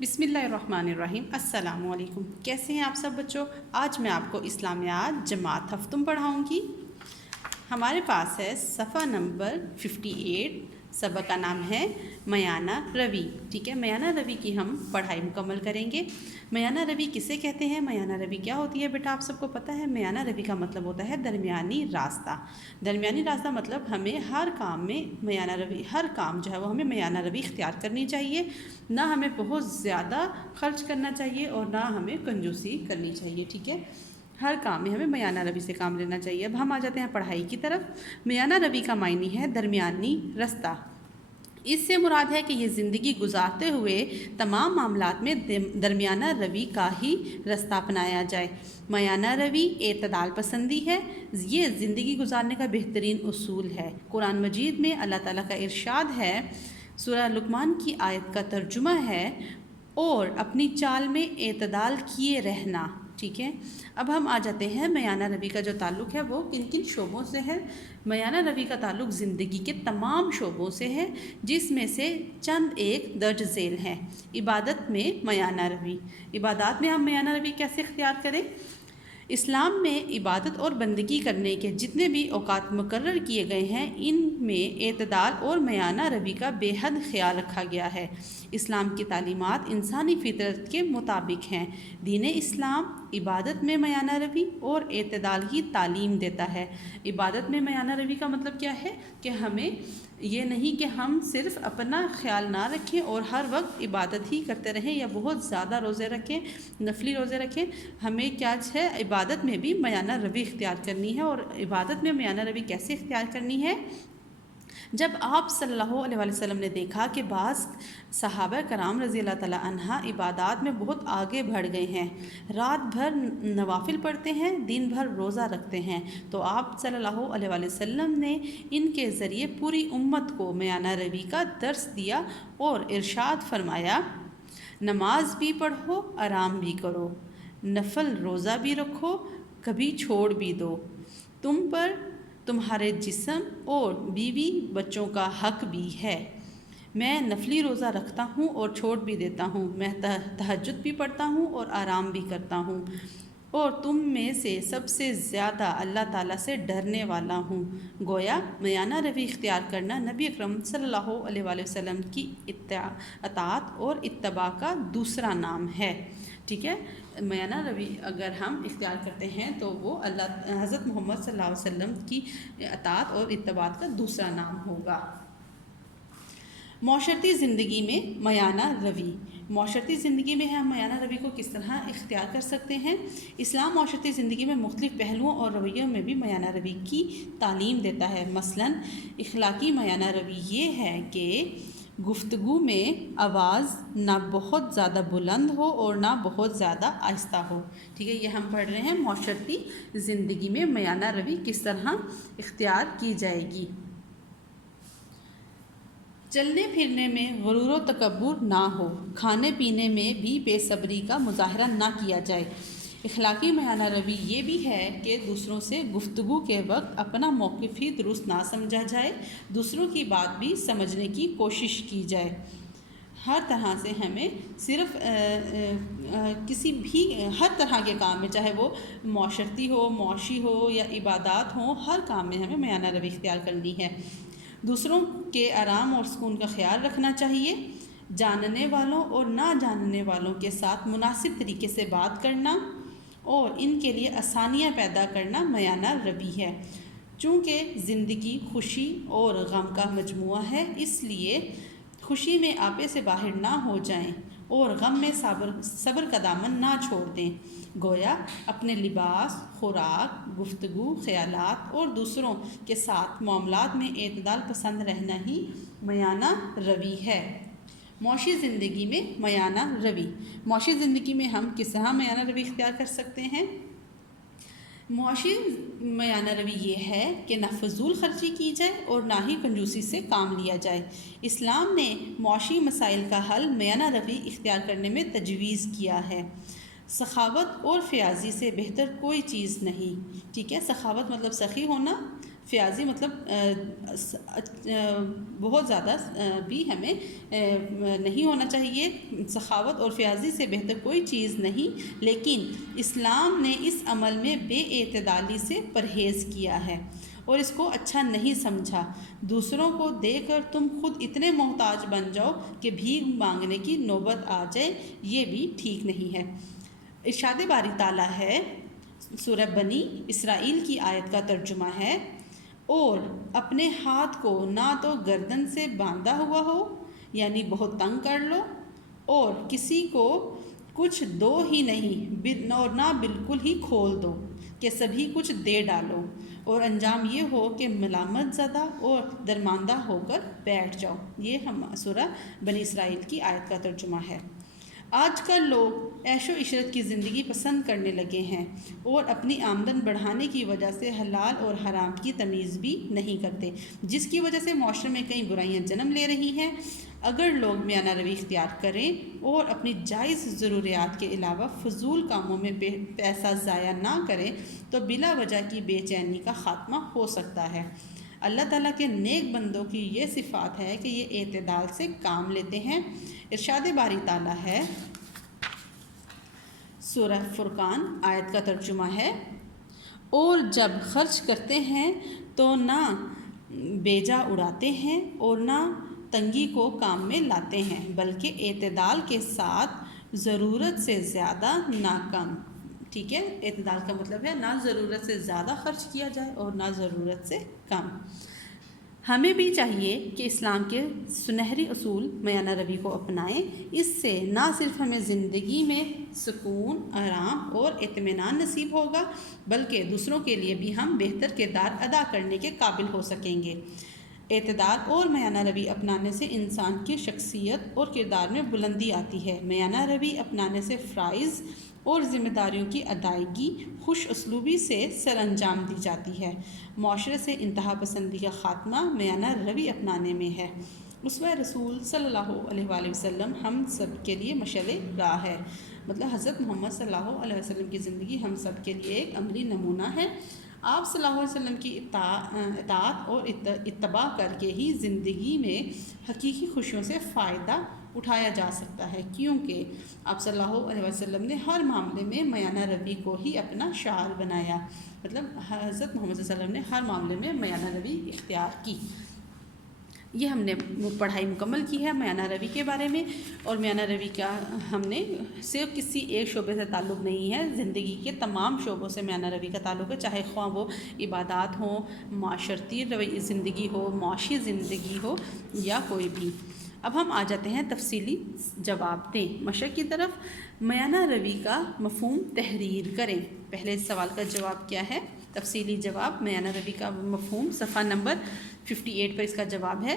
بسم اللہ الرحمن الرحیم۔ السلام علیکم، کیسے ہیں آپ سب بچوں؟ آج میں آپ کو اسلامیات جماعت ہفتم پڑھاؤں گی۔ ہمارے پاس ہے صفحہ نمبر 58، سبق کا نام ہے میانہ روی۔ ٹھیک ہے، میانہ روی کی ہم پڑھائی مکمل کریں گے۔ میانہ روی کسے کہتے ہیں؟ میانہ روی کیا ہوتی ہے بیٹا؟ آپ سب کو پتہ ہے میانہ روی کا مطلب ہوتا ہے درمیانی راستہ۔ درمیانی راستہ مطلب ہمیں ہر کام میں میانہ روی، ہر کام جو ہے وہ ہمیں میانہ روی اختیار کرنی چاہیے۔ نہ ہمیں بہت زیادہ خرچ کرنا چاہیے اور نہ ہمیں کنجوسی کرنی چاہیے۔ ٹھیک ہے، ہر کام میں ہمیں میانہ روی سے کام لینا چاہیے۔ اب ہم آ جاتے ہیں پڑھائی کی طرف۔ میانہ روی کا معنی ہے درمیانی رستہ۔ اس سے مراد ہے کہ یہ زندگی گزارتے ہوئے تمام معاملات میں درمیانہ روی کا ہی رستہ اپنایا جائے۔ میانہ روی اعتدال پسندی ہے، یہ زندگی گزارنے کا بہترین اصول ہے۔ قرآن مجید میں اللہ تعالیٰ کا ارشاد ہے، سورہ لقمان کی آیت کا ترجمہ ہے، اور اپنی چال میں اعتدال کیے رہنا۔ ٹھیک ہے، اب ہم آ جاتے ہیں میانہ روی کا جو تعلق ہے وہ کن کن شعبوں سے ہے۔ میانہ روی کا تعلق زندگی کے تمام شعبوں سے ہے، جس میں سے چند ایک درج ذیل ہیں۔ عبادت میں میانہ روی، عبادات میں ہم میانہ روی کیسے اختیار کریں؟ اسلام میں عبادت اور بندگی کرنے کے جتنے بھی اوقات مقرر کیے گئے ہیں، ان میں اعتدال اور میانہ روی کا بے حد خیال رکھا گیا ہے۔ اسلام کی تعلیمات انسانی فطرت کے مطابق ہیں۔ دین اسلام عبادت میں میانہ روی اور اعتدال کی تعلیم دیتا ہے۔ عبادت میں میانہ روی کا مطلب کیا ہے کہ ہمیں یہ نہیں کہ ہم صرف اپنا خیال نہ رکھیں اور ہر وقت عبادت ہی کرتے رہیں یا بہت زیادہ روزے رکھیں، نفلی روزے رکھیں۔ ہمیں کیا ہے، عبادت میں بھی میانہ روی اختیار کرنی ہے۔ اور عبادت میں میانہ روی کیسے اختیار کرنی ہے؟ جب آپ صلی اللہ علیہ وسلم نے دیکھا کہ بعض صحابہ کرام رضی اللہ تعالیٰ عنہ عبادات میں بہت آگے بڑھ گئے ہیں، رات بھر نوافل پڑھتے ہیں، دن بھر روزہ رکھتے ہیں، تو آپ صلی اللہ علیہ وسلم نے ان کے ذریعے پوری امت کو میانہ روی کا درس دیا اور ارشاد فرمایا، نماز بھی پڑھو، آرام بھی کرو، نفل روزہ بھی رکھو، کبھی چھوڑ بھی دو، تم پر تمہارے جسم اور بیوی بچوں کا حق بھی ہے۔ میں نفلی روزہ رکھتا ہوں اور چھوڑ بھی دیتا ہوں، میں تہجد بھی پڑھتا ہوں اور آرام بھی کرتا ہوں، اور تم میں سے سب سے زیادہ اللہ تعالیٰ سے ڈرنے والا ہوں۔ گویا میانہ روی اختیار کرنا نبی اکرم صلی اللہ علیہ وسلم کی اطاعت اور اتباع کا دوسرا نام ہے۔ ٹھیک ہے، میانہ روی اگر ہم اختیار کرتے ہیں تو وہ حضرت محمد صلی اللہ علیہ وسلم کی اطاعت اور اتباع کا دوسرا نام ہوگا۔ معاشرتی زندگی میں میانہ روی، معاشرتی زندگی میں ہم میانہ روی کو کس طرح اختیار کر سکتے ہیں؟ اسلام معاشرتی زندگی میں مختلف پہلوؤں اور رویوں میں بھی میانہ روی کی تعلیم دیتا ہے۔ مثلاً اخلاقی میانہ روی یہ ہے کہ گفتگو میں آواز نہ بہت زیادہ بلند ہو اور نہ بہت زیادہ آہستہ ہو۔ ٹھیک ہے، یہ ہم پڑھ رہے ہیں معاشرتی زندگی میں میانہ روی کس طرح اختیار کی جائے گی۔ چلنے پھرنے میں غرور و تکبر نہ ہو، کھانے پینے میں بھی بے صبری کا مظاہرہ نہ کیا جائے۔ اخلاقی میانہ روی یہ بھی ہے کہ دوسروں سے گفتگو کے وقت اپنا موقف ہی درست نہ سمجھا جائے، دوسروں کی بات بھی سمجھنے کی کوشش کی جائے۔ ہر طرح سے ہمیں صرف کسی بھی ہر طرح کے کام میں، چاہے وہ معاشرتی ہو، معاشی ہو یا عبادات ہوں، ہر کام میں ہمیں میانہ روی اختیار کرنی ہے۔ دوسروں کے آرام اور سکون کا خیال رکھنا چاہیے۔ جاننے والوں اور نہ جاننے والوں کے ساتھ مناسب طریقے سے بات کرنا اور ان کے لیے آسانیاں پیدا کرنا میانہ روی ہے۔ چونکہ زندگی خوشی اور غم کا مجموعہ ہے، اس لیے خوشی میں آپے سے باہر نہ ہو جائیں اور غم میں صبر کا دامن نہ چھوڑ دیں۔ گویا اپنے لباس، خوراک، گفتگو، خیالات اور دوسروں کے ساتھ معاملات میں اعتدال پسند رہنا ہی میانہ روی ہے۔ معاشی زندگی میں میانہ روی، معاشی زندگی میں ہم کس طرح میانہ روی اختیار کر سکتے ہیں؟ معاشی میانہ روی یہ ہے کہ نہ فضول خرچی کی جائے اور نہ ہی کنجوسی سے کام لیا جائے۔ اسلام نے معاشی مسائل کا حل میانہ روی اختیار کرنے میں تجویز کیا ہے۔ سخاوت اور فیاضی سے بہتر کوئی چیز نہیں۔ ٹھیک ہے، سخاوت مطلب سخی ہونا، فیاضی مطلب بہت زیادہ بھی ہمیں نہیں ہونا چاہیے. سخاوت اور فیاضی سے بہتر کوئی چیز نہیں، لیکن اسلام نے اس عمل میں بے اعتدالی سے پرہیز کیا ہے اور اس کو اچھا نہیں سمجھا. دوسروں کو دے کر تم خود اتنے محتاج بن جاؤ کہ بھیک مانگنے کی نوبت آ جائے، یہ بھی ٹھیک نہیں ہے. ارشاد باری تعالیٰ ہے، سورہ بنی اسرائیل کی آیت کا ترجمہ ہے، اور اپنے ہاتھ کو نہ تو گردن سے باندھا ہوا ہو یعنی بہت تنگ کر لو، اور کسی کو کچھ دو ہی نہیں اور نہ بالکل ہی کھول دو کہ سبھی کچھ دے ڈالو، اور انجام یہ ہو کہ ملامت زدہ اور درماندہ ہو کر بیٹھ جاؤ. یہ سورہ بنی اسرائیل کی آیت کا ترجمہ ہے. آج کل لوگ عیش و عشرت کی زندگی پسند کرنے لگے ہیں اور اپنی آمدن بڑھانے کی وجہ سے حلال اور حرام کی تمیز بھی نہیں کرتے، جس کی وجہ سے معاشرے میں کئی برائیاں جنم لے رہی ہیں. اگر لوگ میانہ روی اختیار کریں اور اپنی جائز ضروریات کے علاوہ فضول کاموں میں پیسہ ضائع نہ کریں تو بلا وجہ کی بے چینی کا خاتمہ ہو سکتا ہے. اللہ تعالیٰ کے نیک بندوں کی یہ صفات ہے کہ یہ اعتدال سے کام لیتے ہیں. ارشاد باری تعالیٰ ہے، سورہ فرقان آیت کا ترجمہ ہے، اور جب خرچ کرتے ہیں تو نہ بیجا اڑاتے ہیں اور نہ تنگی کو کام میں لاتے ہیں، بلکہ اعتدال کے ساتھ ضرورت سے زیادہ نہ کم. ٹھیک ہے، اعتدال کا مطلب ہے نہ ضرورت سے زیادہ خرچ کیا جائے اور نہ ضرورت سے کم. ہمیں بھی چاہیے کہ اسلام کے سنہری اصول میانہ روی کو اپنائیں. اس سے نہ صرف ہمیں زندگی میں سکون، آرام اور اطمینان نصیب ہوگا، بلکہ دوسروں کے لیے بھی ہم بہتر کردار ادا کرنے کے قابل ہو سکیں گے. اعتدال اور میانہ روی اپنانے سے انسان کی شخصیت اور کردار میں بلندی آتی ہے. میانہ روی اپنانے سے فرائض اور ذمہ داریوں کی ادائیگی خوش اسلوبی سے سر انجام دی جاتی ہے. معاشرے سے انتہا پسندی کا خاتمہ میانہ روی اپنانے میں ہے. اسوہ رسول صلی اللہ علیہ وآلہ وسلم ہم سب کے لیے مشعل راہ ہے. مطلب حضرت محمد صلی اللہ علیہ وسلم کی زندگی ہم سب کے لیے ایک عملی نمونہ ہے. آپ صلی اللہ علیہ وسلم کی اطاعت اور اتباع کر کے ہی زندگی میں حقیقی خوشیوں سے فائدہ اٹھایا جا سکتا ہے، کیونکہ آپ صلی اللہ علیہ وسلم نے ہر معاملے میں میانہ روی کو ہی اپنا شعار بنایا. مطلب حضرت محمد صلی اللہ علیہ وسلم نے ہر معاملے میں میانہ روی اختیار کی. یہ ہم نے پڑھائی مکمل کی ہے میانہ روی کے بارے میں، اور میانہ روی کا ہم نے صرف کسی ایک شعبے سے تعلق نہیں ہے، زندگی کے تمام شعبوں سے میانہ روی کا تعلق ہے، چاہے خواہ وہ عبادات ہوں، معاشرتی زندگی ہو، معاشی زندگی ہو یا کوئی بھی. اب ہم آ جاتے ہیں تفصیلی جواب دیں مشق کی طرف. میانہ روی کا مفہوم تحریر کریں. پہلے سوال کا جواب کیا ہے؟ تفصیلی جواب. میانہ روی کا مفہوم صفحہ نمبر 58 پر اس کا جواب ہے.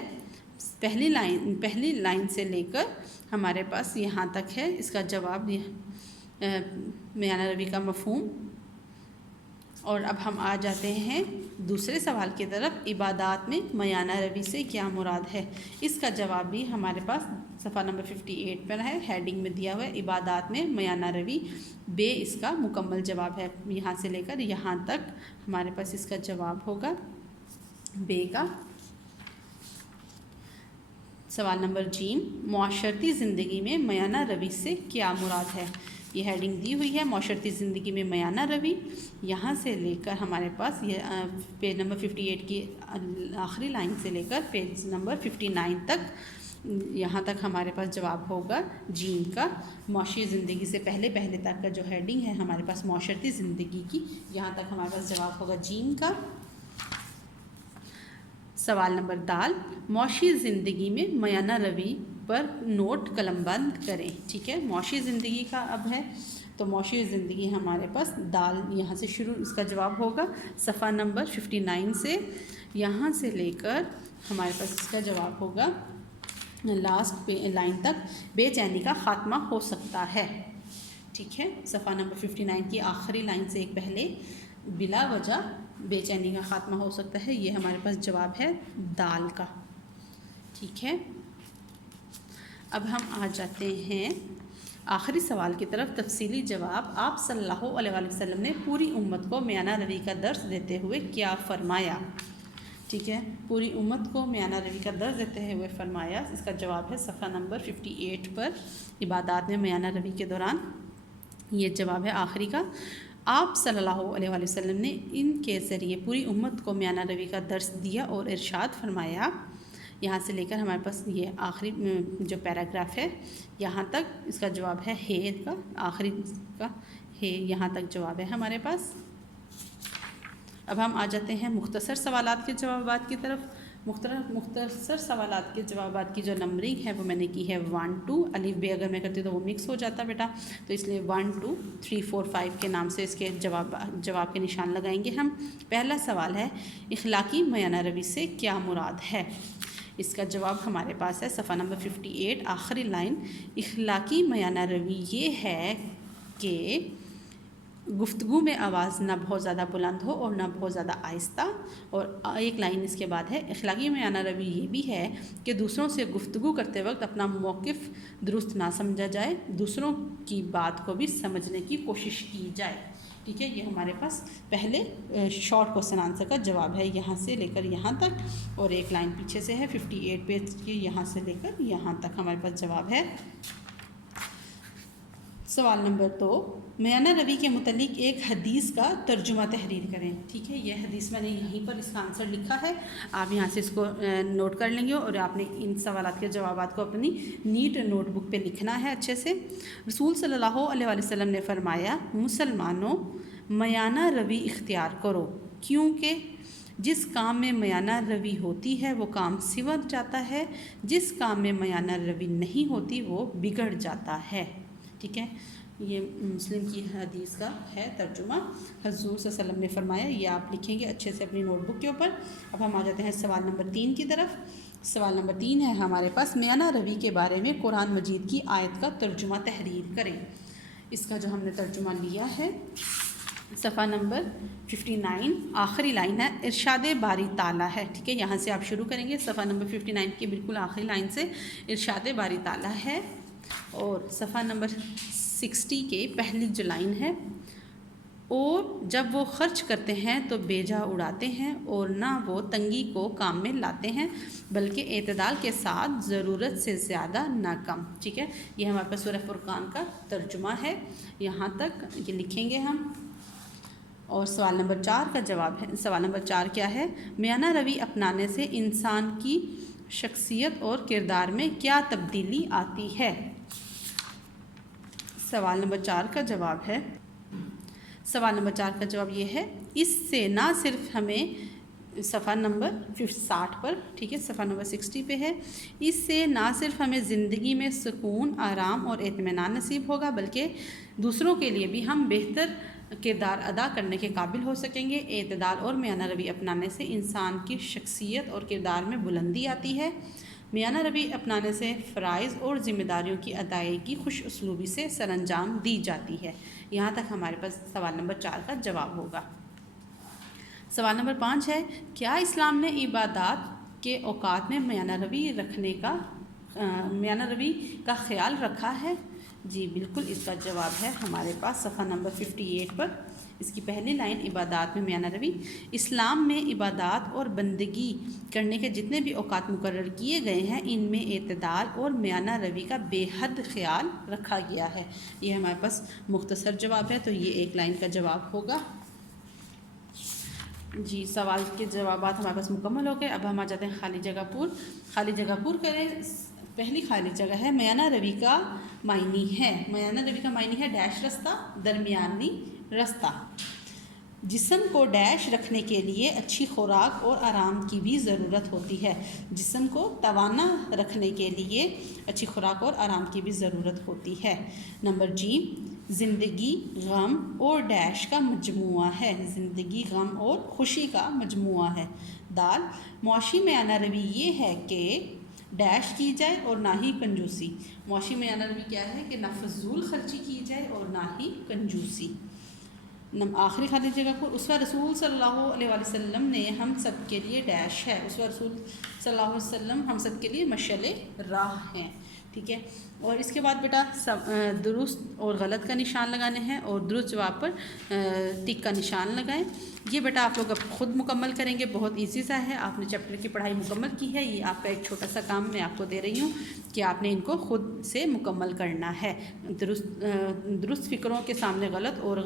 پہلی لائن سے لے کر ہمارے پاس یہاں تک ہے اس کا جواب، میانہ روی کا مفہوم. اور اب ہم آ جاتے ہیں دوسرے سوال کی طرف. عبادات میں میانہ روی سے کیا مراد ہے؟ اس کا جواب بھی ہمارے پاس صفحہ نمبر 58 پر ہے، ہیڈنگ میں دیا ہوا ہے، عبادات میں میانہ روی بے. اس کا مکمل جواب ہے، یہاں سے لے کر یہاں تک ہمارے پاس اس کا جواب ہوگا بے کا. سوال نمبر جیم، معاشرتی زندگی میں میانہ روی سے کیا مراد ہے؟ یہ ہیڈنگ دی ہوئی ہے، معاشرتی زندگی میں میانہ روی. یہاں سے لے کر ہمارے پاس یہ پیج نمبر 58 کی آخری لائن سے لے کر پیج نمبر 59 تک، یہاں تک ہمارے پاس جواب ہوگا جیم کا. معاشی زندگی سے پہلے تک کا جو ہیڈنگ ہے ہمارے پاس معاشرتی زندگی کی، یہاں تک ہمارے پاس جواب ہوگا جیم کا. سوال نمبر دال، معاشی زندگی میں میانہ روی پر نوٹ قلم بند کریں. ٹھیک ہے، معاشی زندگی کا اب ہے تو معاشی زندگی ہمارے پاس دال یہاں سے شروع، اس کا جواب ہوگا صفحہ نمبر 59 سے، یہاں سے لے کر ہمارے پاس اس کا جواب ہوگا لاسٹ لائن تک، بے چینی کا خاتمہ ہو سکتا ہے. ٹھیک ہے، صفحہ نمبر 59 کی آخری لائن سے ایک پہلے، بلا وجہ بے چینی کا خاتمہ ہو سکتا ہے، یہ ہمارے پاس جواب ہے دال کا. ٹھیک ہے، اب ہم آ جاتے ہیں آخری سوال کی طرف. تفصیلی جواب. آپ صلی اللہ علیہ وسلم نے پوری امت کو میانہ روی کا درس دیتے ہوئے کیا فرمایا؟ ٹھیک ہے، پوری امت کو میانہ روی کا درس دیتے ہوئے فرمایا. اس کا جواب ہے صفحہ نمبر 58 پر. عبادات میں میانہ روی کے دوران، یہ جواب ہے آخری کا. آپ صلی اللہ علیہ وآلہ وسلم نے ان کے ذریعے پوری امت کو میانہ روی کا درس دیا اور ارشاد فرمایا. یہاں سے لے کر ہمارے پاس یہ آخری جو پیراگراف ہے یہاں تک اس کا جواب ہے کا آخری کا یہاں تک جواب ہے ہمارے پاس. اب ہم آ جاتے ہیں مختصر سوالات کے جوابات کی طرف. مختصر سوالات کے جوابات کی جو نمبرنگ ہے وہ میں نے کی ہے 1 2. الف بے اگر میں کرتی تو وہ مکس ہو جاتا بیٹا، تو اس لیے 1 2 3 4 5 کے نام سے اس کے جواب کے نشان لگائیں گے ہم. پہلا سوال ہے اخلاقی میانہ روی سے کیا مراد ہے؟ اس کا جواب ہمارے پاس ہے صفحہ نمبر 58 آخری لائن. اخلاقی میانہ روی یہ ہے کہ گفتگو میں آواز نہ بہت زیادہ بلند ہو اور نہ بہت زیادہ آہستہ. اور ایک لائن اس کے بعد ہے اخلاقی میانہ روی یہ بھی ہے کہ دوسروں سے گفتگو کرتے وقت اپنا موقف درست نہ سمجھا جائے، دوسروں کی بات کو بھی سمجھنے کی کوشش کی جائے. ٹھیک ہے، یہ ہمارے پاس پہلے شارٹ کوسچن آنسر کا جواب ہے یہاں سے لے کر یہاں تک، اور ایک لائن پیچھے سے ہے 58 پیج کے یہاں سے لے کر یہاں تک ہمارے پاس جواب ہے. سوال نمبر 2، میانہ روی کے متعلق ایک حدیث کا ترجمہ تحریر کریں. ٹھیک ہے، یہ حدیث میں نے یہیں پر اس کا آنسر لکھا ہے، آپ یہاں سے اس کو نوٹ کر لیں گے اور آپ نے ان سوالات کے جوابات کو اپنی نیٹ نوٹ بک پہ لکھنا ہے اچھے سے. رسول صلی اللہ علیہ وآلہ وسلم نے فرمایا مسلمانوں میانہ روی اختیار کرو، کیونکہ جس کام میں میانہ روی ہوتی ہے وہ کام سنور جاتا ہے، جس کام میں میانہ روی نہیں ہوتی وہ بگڑ جاتا ہے. ٹھیک ہے، یہ مسلم کی حدیث کا ہے ترجمہ. حضور صلی اللہ علیہ وسلم نے فرمایا، یہ آپ لکھیں گے اچھے سے اپنی نوٹ بک کے اوپر. اب ہم آ جاتے ہیں سوال نمبر 3 کی طرف. سوال نمبر 3 ہے ہمارے پاس میانہ روی کے بارے میں قرآن مجید کی آیت کا ترجمہ تحریر کریں. اس کا جو ہم نے ترجمہ لیا ہے صفحہ نمبر 59 آخری لائن ہے ارشاد باری تعالیٰ ہے. ٹھیک ہے، یہاں سے آپ شروع کریں گے صفحہ نمبر 59 کی بالکل آخری لائن سے ارشاد باری تعالیٰ ہے، اور صفحہ نمبر 60 کے پہلی جو لائن ہے اور جب وہ خرچ کرتے ہیں تو بیجا اڑاتے ہیں اور نہ وہ تنگی کو کام میں لاتے ہیں بلکہ اعتدال کے ساتھ ضرورت سے زیادہ نہ کم. ٹھیک ہے، یہ ہمارے پاس سورہ فرقان کا ترجمہ ہے، یہاں تک یہ لکھیں گے ہم. اور سوال نمبر 4 کا جواب ہے. سوال نمبر 4 کیا ہے؟ میانہ روی اپنانے سے انسان کی شخصیت اور کردار میں کیا تبدیلی آتی ہے؟ سوال نمبر 4 کا جواب ہے، سوال نمبر 4 کا جواب یہ ہے اس سے نہ صرف ہمیں صفحہ نمبر 60 پر، ٹھیک ہے صفحہ نمبر 60 پہ ہے، اس سے نہ صرف ہمیں زندگی میں سکون، آرام اور اطمینان نصیب ہوگا بلکہ دوسروں کے لیے بھی ہم بہتر کردار ادا کرنے کے قابل ہو سکیں گے. اعتدال اور میانہ روی اپنانے سے انسان کی شخصیت اور کردار میں بلندی آتی ہے. میانہ روی اپنانے سے فرائض اور ذمہ داریوں کی ادائیگی خوش اسلوبی سے سر انجام دی جاتی ہے. یہاں تک ہمارے پاس سوال نمبر 4 کا جواب ہوگا. سوال نمبر 5 ہے کیا اسلام نے عبادات کے اوقات میں میانہ روی کا خیال رکھا ہے؟ جی بالکل، اس کا جواب ہے ہمارے پاس صفحہ نمبر 58 پر. اس کی پہلی لائن عبادات میں میانہ روی. اسلام میں عبادات اور بندگی کرنے کے جتنے بھی اوقات مقرر کیے گئے ہیں ان میں اعتدال اور میانہ روی کا بے حد خیال رکھا گیا ہے. یہ ہمارے پاس مختصر جواب ہے، تو یہ ایک لائن کا جواب ہوگا. جی سوال کے جوابات ہمارے پاس مکمل ہو گئے. اب ہم آ جاتے ہیں خالی جگہ پور. خالی جگہ پور کریں. پہلی خالی جگہ ہے میانہ روی کا معنی ہے. میانہ روی کا معنی ہے ڈیش رستہ، درمیانی رستہ. جسم کو ڈیش رکھنے کے لیے اچھی خوراک اور آرام کی بھی ضرورت ہوتی ہے. جسم کو توانا رکھنے کے لیے اچھی خوراک اور آرام کی بھی ضرورت ہوتی ہے. نمبر جی، زندگی غم اور ڈیش کا مجموعہ ہے. زندگی غم اور خوشی کا مجموعہ ہے. دال، معاشی میانہ روی یہ ہے کہ ڈیش کی جائے اور نہ ہی کنجوسی. معاشی میانہ روی کیا ہے کہ نہ فضول خرچی کی جائے اور نہ ہی کنجوسی. آخری خالی جگہ کو اسوہ رسول صلی اللہ علیہ وآلہ وسلم نے ہم سب کے لیے ڈیش ہے. اسوہ رسول صلی اللہ علیہ وسلم ہم سب کے لیے مشعل راہ ہیں. ٹھیک ہے، اور اس کے بعد بیٹا درست اور غلط کا نشان لگانے ہیں اور درست جواب پر ٹک کا نشان لگائیں. یہ بیٹا آپ لوگ اب خود مکمل کریں گے، بہت ایزی سا ہے، آپ نے چیپٹر کی پڑھائی مکمل کی ہے، یہ آپ کا ایک چھوٹا سا کام میں آپ کو دے رہی ہوں کہ آپ نے ان کو خود سے مکمل کرنا ہے۔ درست فکروں کے سامنے غلط اور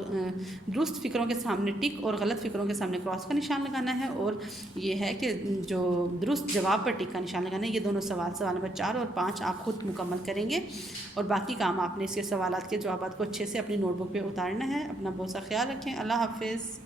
درست فکروں کے سامنے ٹک اور غلط فکروں کے سامنے کراس کا نشان لگانا ہے، اور یہ ہے کہ جو درست جواب پر ٹک کا نشان لگانا ہے۔ یہ دونوں سوال نمبر 4 اور 5 آپ خود مکمل کریں گے، اور باقی کام آپ نے اس کے سوالات کے جوابات کو اچھے سے اپنی نوٹ بک پہ اتارنا ہے۔ اپنا بہت سا خیال رکھیں، اللہ حافظ۔